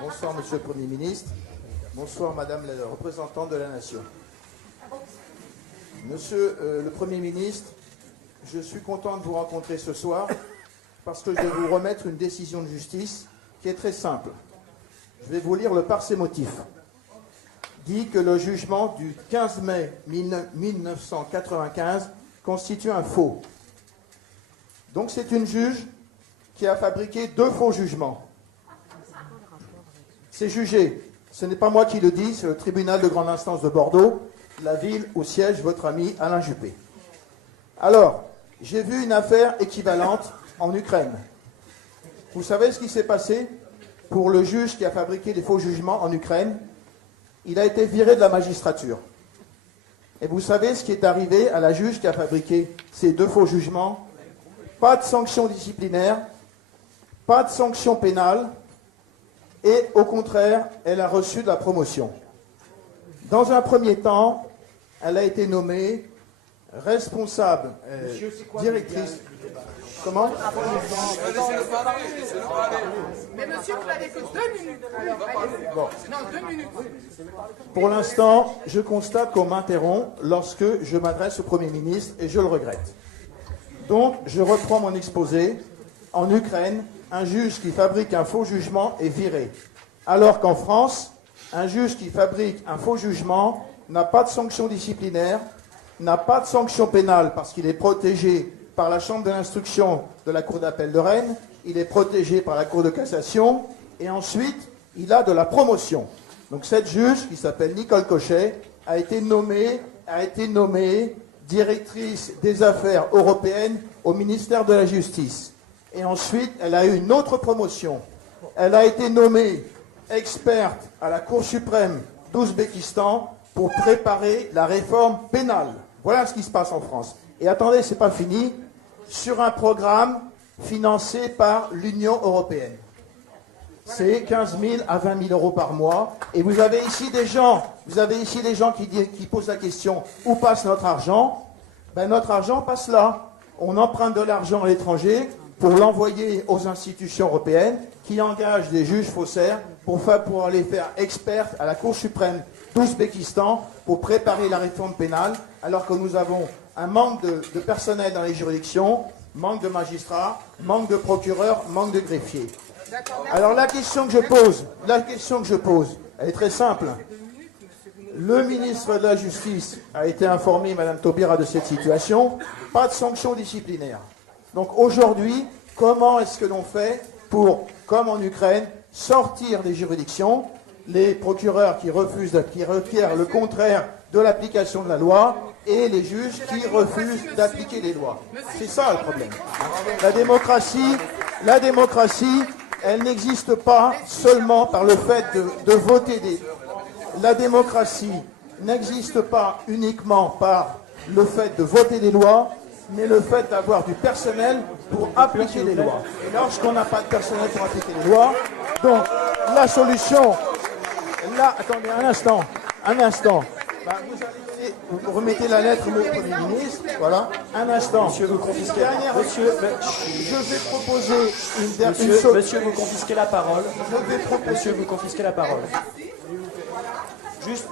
Bonsoir, Monsieur le Premier ministre. Bonsoir, Madame la représentante de la Nation. Monsieur le Premier ministre, je suis content de vous rencontrer ce soir parce que je vais vous remettre une décision de justice qui est très simple. Je vais vous lire le parsémotif. Dit que le jugement du 15 mai 1995 constitue un faux. Donc c'est une juge qui a fabriqué 2 faux jugements. C'est jugé. Ce n'est pas moi qui le dis, c'est le tribunal de grande instance de Bordeaux, la ville où siège votre ami Alain Juppé. Alors, j'ai vu une affaire équivalente en Ukraine. Vous savez ce qui s'est passé pour le juge qui a fabriqué les faux jugements en Ukraine? Il a été viré de la magistrature. Et vous savez ce qui est arrivé à la juge qui a fabriqué ces 2 faux jugements? Pas de sanction disciplinaire, pas de sanction pénale, et au contraire, elle a reçu de la promotion. Dans un premier temps, elle a été nommée responsable, directrice. Comment? Mais monsieur, vous n'avez que 2 minutes. Bon. Non, 2 minutes. Pour l'instant, je constate qu'on m'interrompt lorsque je m'adresse au Premier ministre et je le regrette. Donc, je reprends mon exposé. En Ukraine, un juge qui fabrique un faux jugement est viré. Alors qu'en France, un juge qui fabrique un faux jugement n'a pas de sanction disciplinaire, n'a pas de sanction pénale parce qu'il est protégé par la chambre de l'instruction de la Cour d'appel de Rennes, il est protégé par la Cour de cassation, et ensuite, il a de la promotion. Donc cette juge, qui s'appelle Nicole Cochet, a été nommée directrice des affaires européennes au ministère de la Justice. Et ensuite, elle a eu une autre promotion. Elle a été nommée experte à la Cour suprême d'Ouzbékistan pour préparer la réforme pénale. Voilà ce qui se passe en France. Et attendez, c'est pas fini, sur un programme financé par l'Union européenne. C'est 15 000 à 20 000 euros par mois. Et vous avez ici des gens qui posent la question, où passe notre argent? Ben, notre argent passe là. On emprunte de l'argent à l'étranger pour l'envoyer aux institutions européennes qui engagent des juges faussaires pour aller faire experts à la Cour suprême d'Ouzbékistan pour préparer la réforme pénale, alors que nous avons un manque de personnel dans les juridictions, manque de magistrats, manque de procureurs, manque de greffiers. Alors la question que je pose, elle est très simple. Le ministre de la Justice a été informé, Madame Taubira, de cette situation. Pas de sanction disciplinaire. Donc aujourd'hui, comment est-ce que l'on fait pour, comme en Ukraine, sortir des juridictions les procureurs qui requièrent le contraire de l'application de la loi et les juges qui refusent d'appliquer les lois? C'est ça le problème. La démocratie, elle n'existe pas seulement par le fait de voter des... La démocratie n'existe pas uniquement par le fait de voter des lois, mais le fait d'avoir du personnel pour appliquer les lois. Et lorsqu'on n'a pas de personnel pour appliquer les lois, donc la solution... Là, attendez un instant. Bah, vous remettez la lettre au Premier ministre, voilà, un instant. Monsieur, vous confisquez je vais proposer Monsieur, vous confisquez la parole. Monsieur, vous confisquez la parole. Juste.